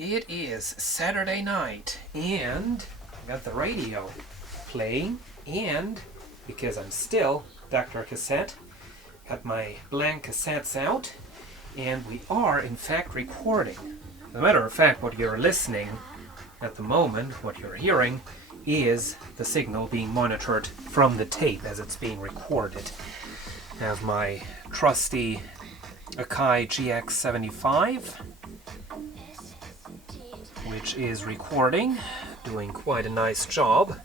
It is Saturday night, and I got the radio playing, and because I'm still DrCassette, got my blank cassettes out, and we are in fact recording. As a matter of fact, what you're listening at the moment, what you're hearing, is the signal being monitored from the tape as it's being recorded. I have my trusty Akai GX75, which is recording, doing quite a nice job,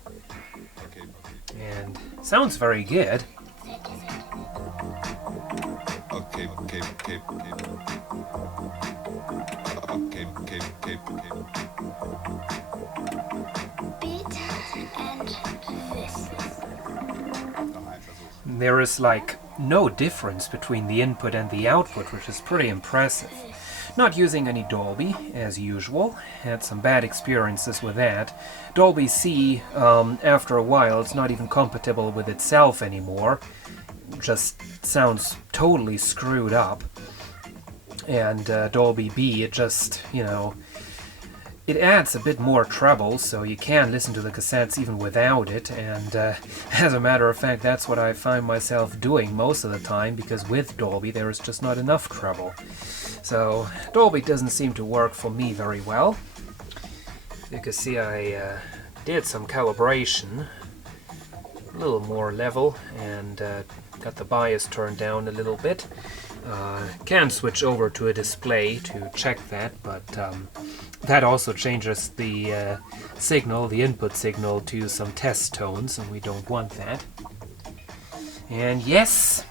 and sounds very good. There is like no difference between the input and the output, which is pretty impressive. Not using any Dolby, as usual. Had some bad experiences with that. Dolby C, after a while, it's not even compatible with itself anymore. Just sounds totally screwed up. And Dolby B, it just, it adds a bit more treble, so you can listen to the cassettes even without it, and as a matter of fact, that's what I find myself doing most of the time, because with Dolby there is just not enough treble. So Dolby doesn't seem to work for me very well. You can see I did some calibration, a little more level, and got the bias turned down a little bit. Can switch over to a display to check that, but that also changes the signal, the input signal, to some test tones, and we don't want that. And yes,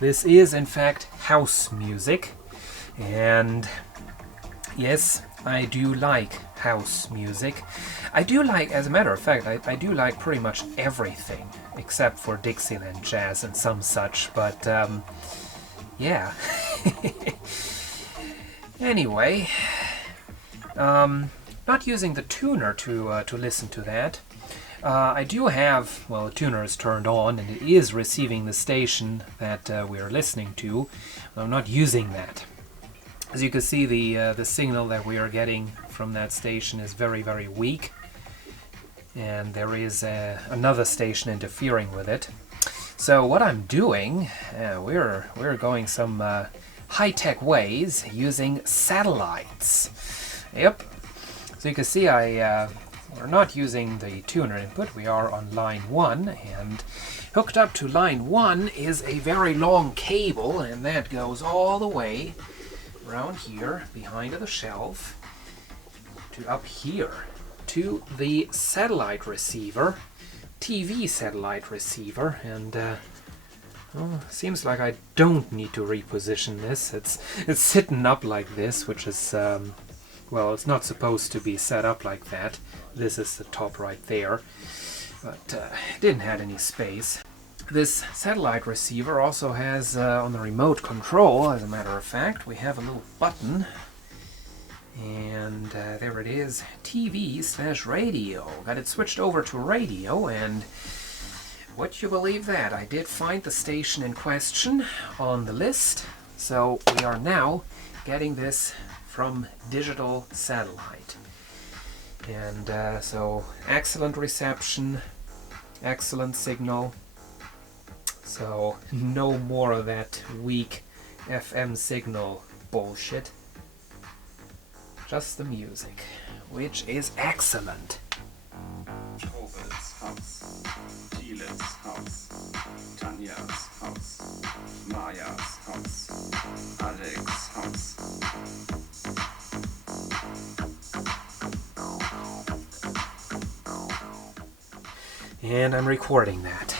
this is in fact house music, and yes, I do like house music. I do like, as a matter of fact, I do like pretty much everything except for Dixieland jazz and some such, but yeah. Anyway, not using the tuner to listen to that. I do have, well, the tuner is turned on and it is receiving the station that we are listening to. I'm not using that. As you can see, the signal that we are getting from that station is very, very weak, and there is another station interfering with it. So what I'm doing, we're going some high-tech ways using satellites. Yep. So you can see we're not using the tuner input. We are on line 1, and hooked up to line 1 is a very long cable, and that goes all the way around here behind the shelf to up here to the satellite receiver, TV satellite receiver, and seems like I don't need to reposition this. It's sitting up like this, which is well, it's not supposed to be set up like that. This is the top right there, but didn't have any space. This satellite receiver also has, on the remote control, as a matter of fact, we have a little button, and there it is, TV/radio. Got it switched over to radio, and would you believe that? I did find the station in question on the list, so we are now getting this from digital satellite. And so, excellent reception, excellent signal. So, no more of that weak FM signal bullshit. Just the music, which is excellent. Strobels Haus, Thieles Haus, Tanjas Haus, Majas Haus, Alex Haus. And I'm recording that.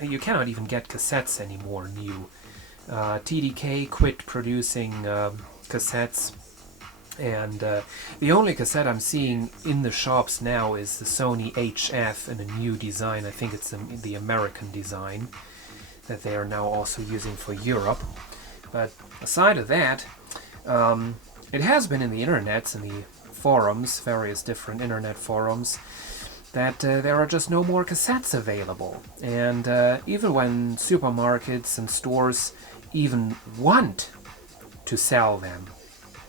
You cannot even get cassettes anymore new. TDK quit producing cassettes, and the only cassette I'm seeing in the shops now is the Sony HF in a new design. I think it's the American design that they are now also using for Europe. But aside of that, it has been in the internets, in the forums, various different internet forums, that there are just no more cassettes available. And even when supermarkets and stores even want to sell them,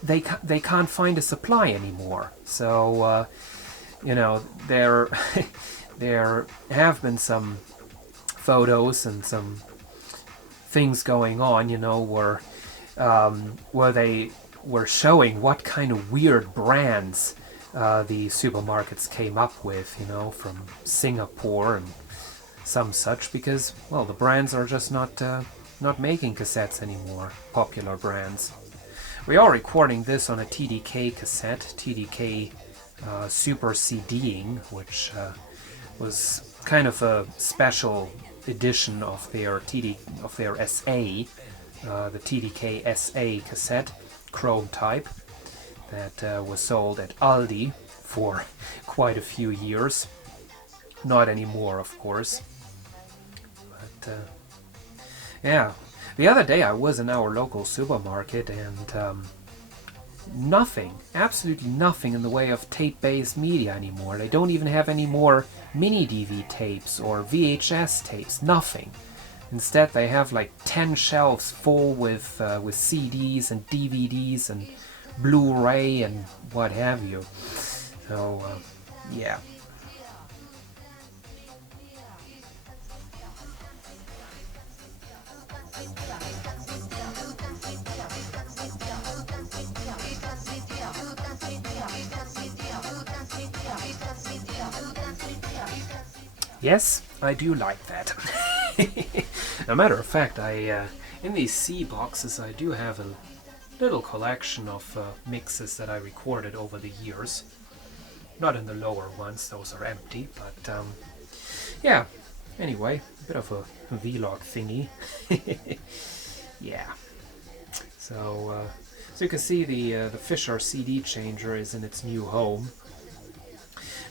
they can't find a supply anymore. So you know, there there have been some photos and some things going on, you know, where they were showing what kind of weird brands the supermarkets came up with, you know, from Singapore and some such, because, well, the brands are just not making cassettes anymore, popular brands. We are recording this on a TDK cassette, TDK Super CDing, which was kind of a special edition of their SA, the TDK SA cassette, chrome type, that was sold at Aldi for quite a few years. Not anymore, of course. But yeah, the other day I was in our local supermarket, and nothing, absolutely nothing in the way of tape-based media anymore. They don't even have any more mini DV tapes or VHS tapes, nothing. Instead they have like 10 shelves full with CDs and DVDs and Blu-ray and what have you. So yeah. Yes, I do like that. As a matter of fact, in these C boxes I do have a little collection of mixes that I recorded over the years. Not in the lower ones, those are empty, but yeah, anyway, a bit of a vlog thingy. Yeah. So you can see the Fisher CD changer is in its new home.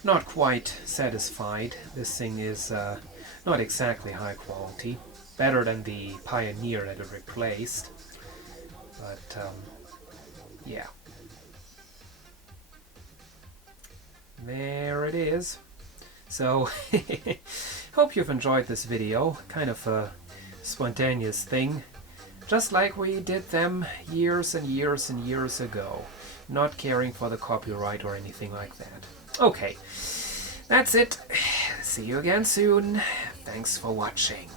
Not quite satisfied. This thing is not exactly high quality. Better than the Pioneer that it replaced. But yeah. There it is. So hope you've enjoyed this video. Kind of a spontaneous thing. Just like we did them years and years and years ago. Not caring for the copyright or anything like that. Okay, that's it. See you again soon. Thanks for watching.